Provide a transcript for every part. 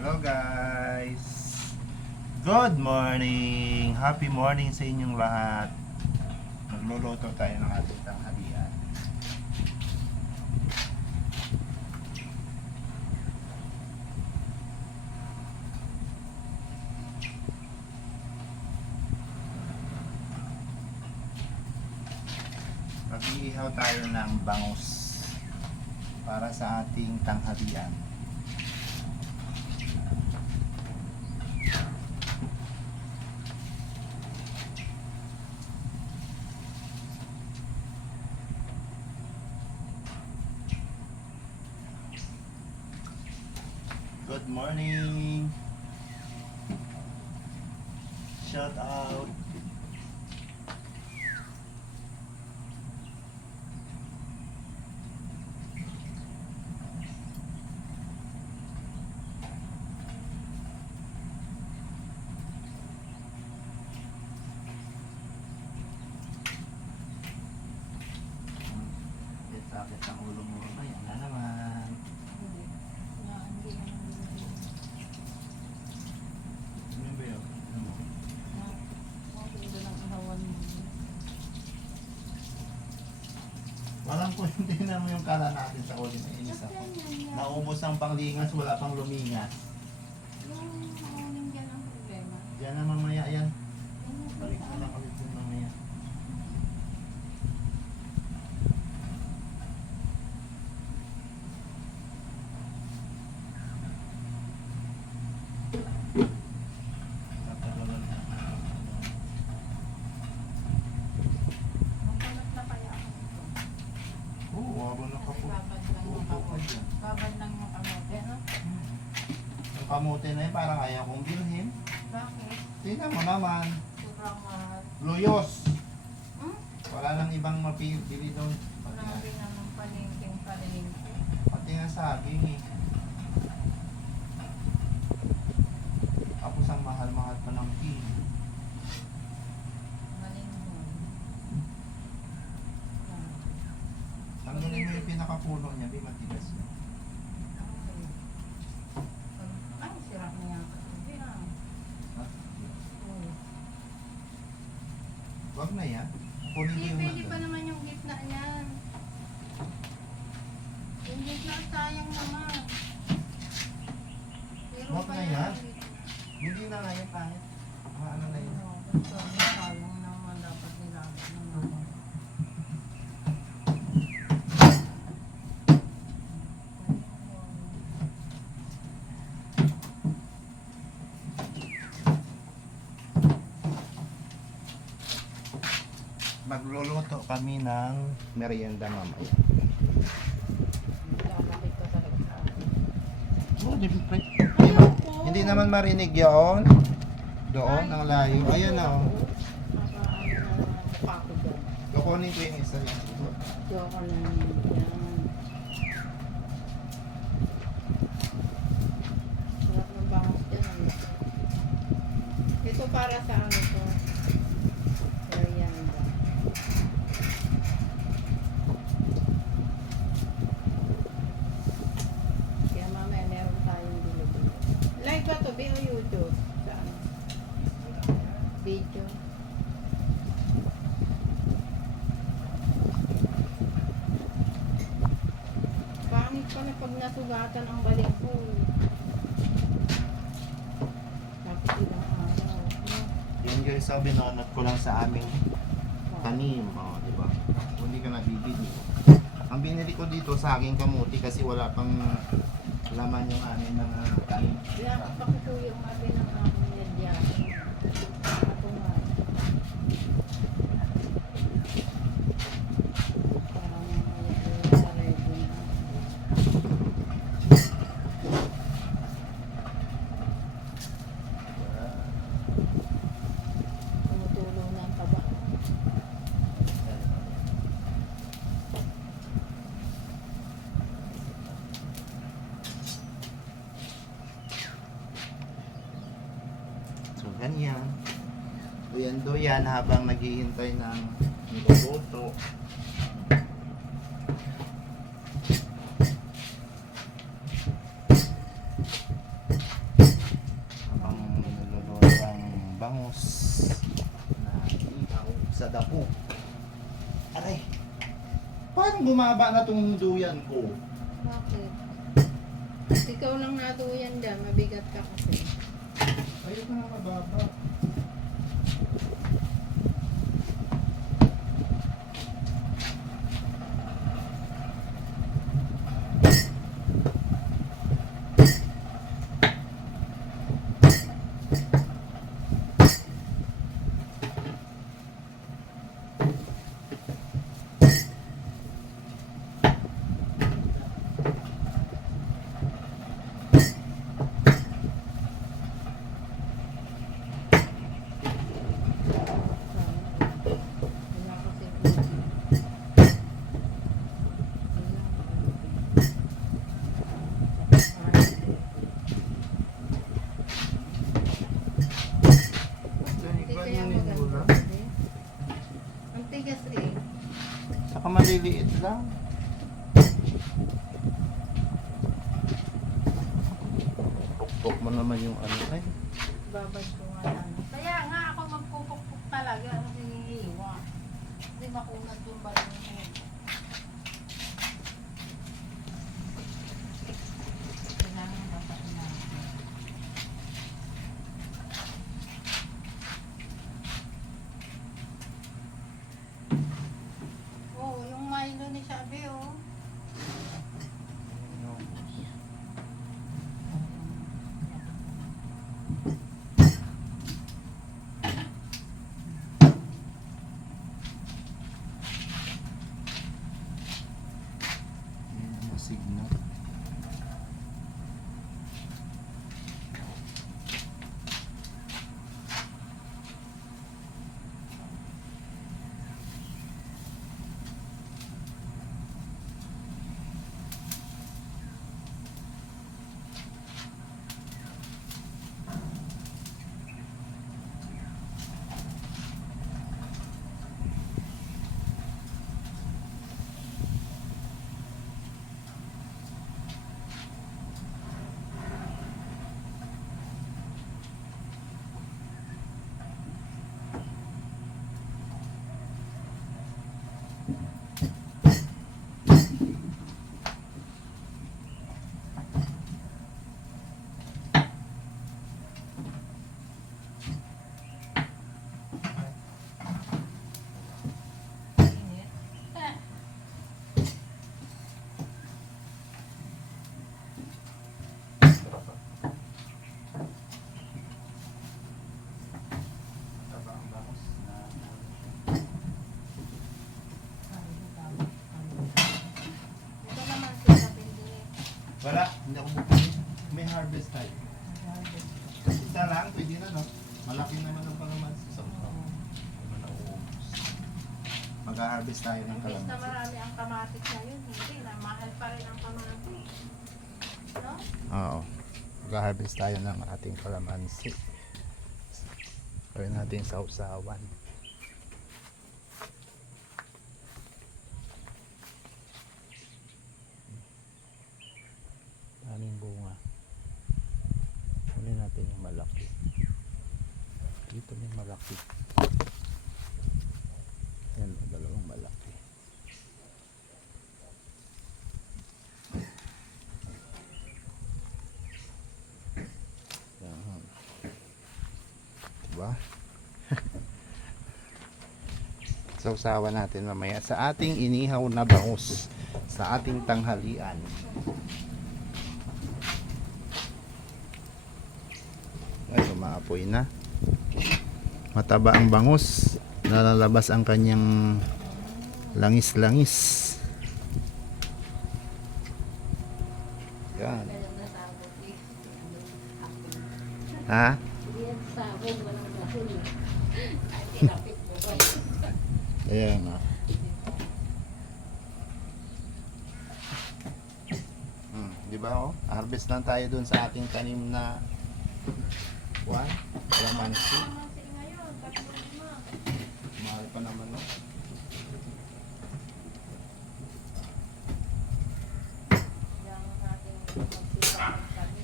Hello guys! Good morning! Happy morning sa inyong lahat. Magluluto tayo ng ating tanghalian. Mag-iihaw tayo ng bangus para sa ating tanghalian. Good morning! Shout out! Sakit ang ulo mo. Ayan na naman. Ano ba yun? Walang kundi na mo yung kala natin sa ulo na inis ako. Naubos ang panglingas, wala pang lumingas. Diyan na mamaya yan. Balik mo lang ulit yung mamaya. Babad lang yung kamote, no? Yung kamote na yun, parang ayaw kong bilhin. Bakit? Tingnan mo naman. Sobrang Luyos. Wala nang ibang mapili doon. wala rin naman palengke. Pati nga saging eh. Tapos ang mahal-mahal pa ng kilo. Malingkong. Tanggalin mo yung pinakapuno niya, di matigas yun. Ay, sirap na yan. Hindi na. Wag na yan. Kunin mo Hindi, yung pwede pa nandun. naman yung gitna niyan. Yung gitna, sayang naman. Pero Wag pa na yan yan. yung gitna. Hindi na nga yan, pangit. Ano na yun. Oo, basta sayang naman dapat nilagat naman. Magluluto kami ng merienda mamaya. Lalapit ka talaga sa akin. Oh, di ba? Ayoko. Hindi naman marinig yun. Doon, ang layo. Ayun na. Oh. Pako doon. Kukunin ko yung isa yan. Ayoko na yan. Sarap ng bangus dyan. Ang laki. Ito para sa ano to. Merienda. Kaya mamaya meron tayong bilo-bilo. Live ba to? Bio YouTube? Saan? Video. Pangit pala pag nasugatan ang balik ko. Tapos ilang araw. No? Yan guys, so binonot ko lang sa aming tanim. Oh, di ba? Kung hindi ka nabibili. Ang binili ko dito sa aking kamuti kasi wala pang laman yung aming mga tanim. Kaya pakituyo nga din ang aking medyasi. Ako nga. Parang may sa ready na. Tumutulo na ang taba. So ganyan. Duyan-duyan habang naghihintay ng niluluto. bangos na ikaw sa dapo. Aray! Parang bumaba na tong duyan ko. Bakit? Ikaw lang natuyan dyan, mabigat ka kasi. Ayun na mababa. Wala kasi tubig. Hindi kaya maganda. Ang tigas eh. Saka maliliit lang. Tuktok mo naman yung ano ay. Babad ko nga ano. Kaya nga ako magpupukpuk talaga kasi hihiwa. Hindi makunat yung balon ko. Kailangan babain natin. Oo, yung Milo ni Shabi oh. Yan yung signal. Init. Taba ang bangos na Ito naman sila pindi. wala, hindi ako bukuli. May harvest tayo. Isa lang, pwede na no? Malaki naman ang kalamansi sa usaw. Ano na uubos. Mag-harvest tayo ng Imbis na kalamansi. marami ang kamatis ngayon, hindi na mahal pa rin ang kamatis. No? Oo. Mag-harvest tayo ng ating kalamansi. Gawin natin sa usawan. Daming bunga. Kunin natin yung malaki. Dito may malaki. Yan, dalawang malaki. Yan. Diba? Sausawan natin mamaya sa ating inihaw na bangus sa ating tanghalian. Ay, umaapoy na. Mataba ang bangus. Nalalabas ang kanyang langis-langis. Yan. Kailang nasabot eh. Ha? Hindi yan sabog, walang dahil eh. Ay, tinapit mo ba? Ayan nga. Di ba oh? Harvest lang tayo dun sa ating tanim na kalamansi. Kalamansi ngayon, 3.5. Mahal pa naman no? Yan ang ating magsipa ng kami.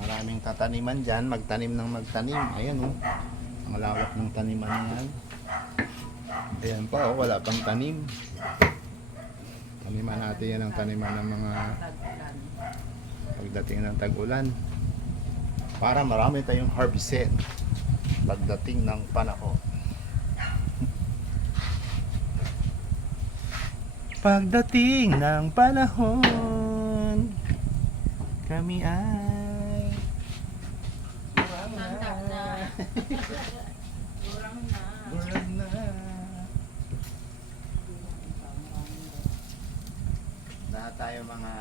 Maraming tataniman dyan, magtanim ng magtanim. Ayan oh, ang lawak ng taniman yan. Ayan pa oh, wala pang tanim. Taniman natin yan ang taniman ng mga Tag-ulan. pagdating ng tag-ulan. Para marami tayong harvest pagdating ng panahon. Pagdating ng panahon, kami ay Tanda na. Durang na. Burag na. Lahat tayo mga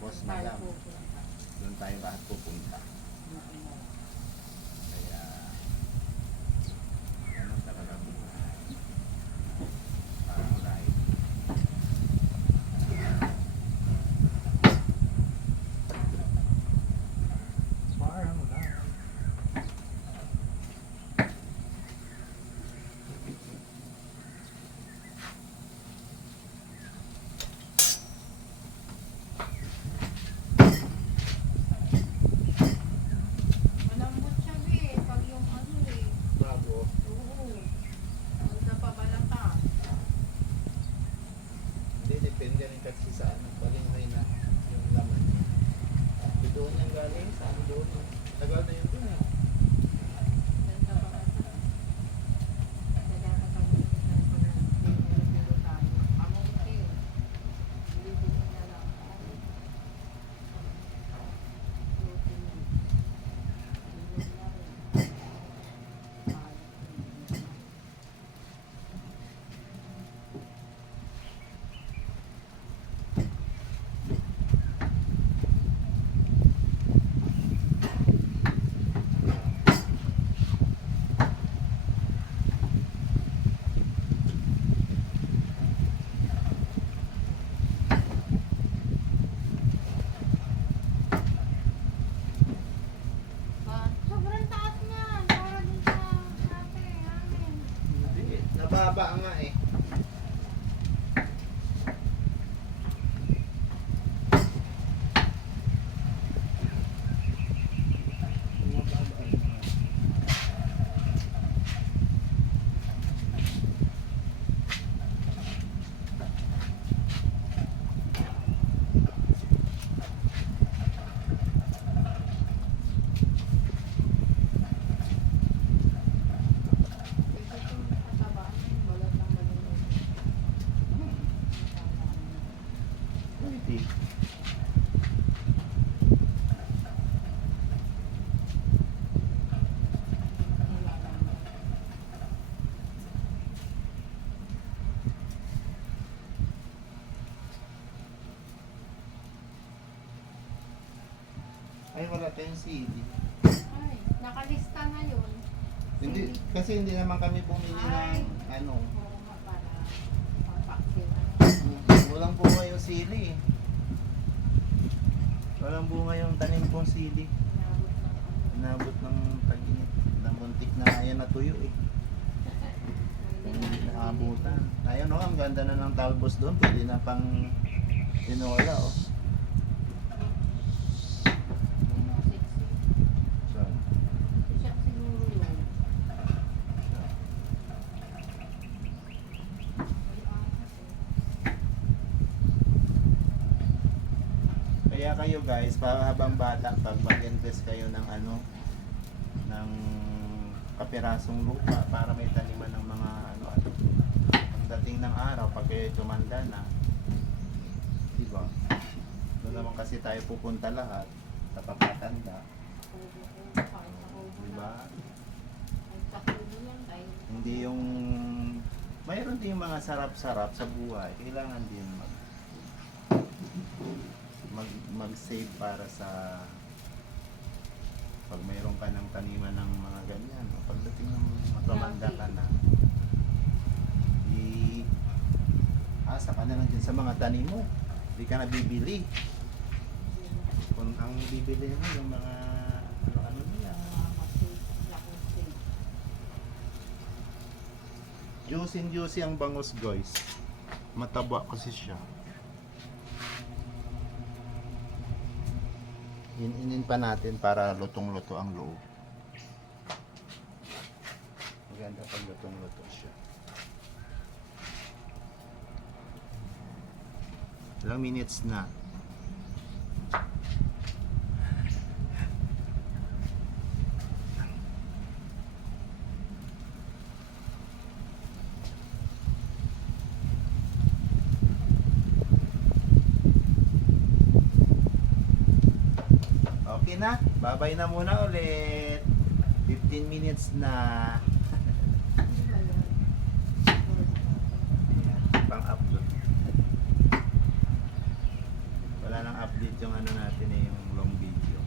boss madam, doon tayo lahat pupunta. Kaya, ganun talaga buhay. Parang life. Parang life. Malambot siya eh. Pag yung ano eh. Bago. Oo. Huwag na pabalata. Hindi, depende rin kasi sa ano, balinghay na yung laman niya. Doon yung galing, sa ano doon. Tagal na yun doon. Ganda pa kata. Kaya katagulong tayo pag niluluto tayo. Kamuti. Bili-bili na lang tayo. Luto na. Bilog na rin. Sobrang taas na. Para dun sa ate, amin. Hindi, nababa nga eh. Nababa nga. Ito itong katabaan yung balat ng malunod. Pwede. Ay, wala tayong CD. Ay, nakalista na yun. Hindi, kasi hindi naman kami bumili Ay. ng ano. Oo nga, para pampaksin. Walang bunga yung sili eh. Walang bunga yung tanim kong sili. Inabot ng ano. Inabot ng tag-init. Namuntik na yan natuyo eh. Hindi naabutan. Ayun oh, ang ganda na ng talbos doon. Pwede na pang tinola oh. Sexy. So, Siya siguro yun. Ay, ahas eh. kaya kayo guys, habang bata, pag mag-invest kayo ng ano, ng kapirasong lupa para may taniman ng mga ano, pagdating ng araw, pag kayo tumanda na, di ba? Doon naman kasi tayo pupunta lahat sa pagkatanda, Kubo ko, kain sa kubo di na. ba? Ay, sa kubo yan, tayo. Hindi yung mayroon din yung mga sarap-sarap sa buhay. Kailangan din mag-save para sa pag mayroon ka ng taniman ng mga ganyan. O pagdating ng magpamanda ka na, asa ka na lang dyan sa mga tanim mo. Hindi ka na bibili. Kung ang bibili mo yung mga ano nila. Juicy ang bangus guys. Mataba kasi siya. Hininin pa natin para lutong-luto ang loob. Maganda pag lutong-luto siya. Ilang minutes na? Okay na, babay na muna ulit. 15 minutes na. Ayan, pang-upload. Wala nang update yung ano natin yung long video.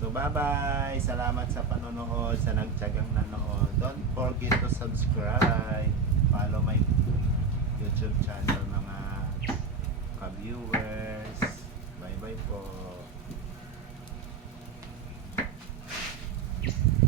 So bye-bye. Salamat sa panonood, sa nagtiyagang nanood. Don't forget to subscribe. Follow my YouTube channel mga ka-viewers. Bye-bye po.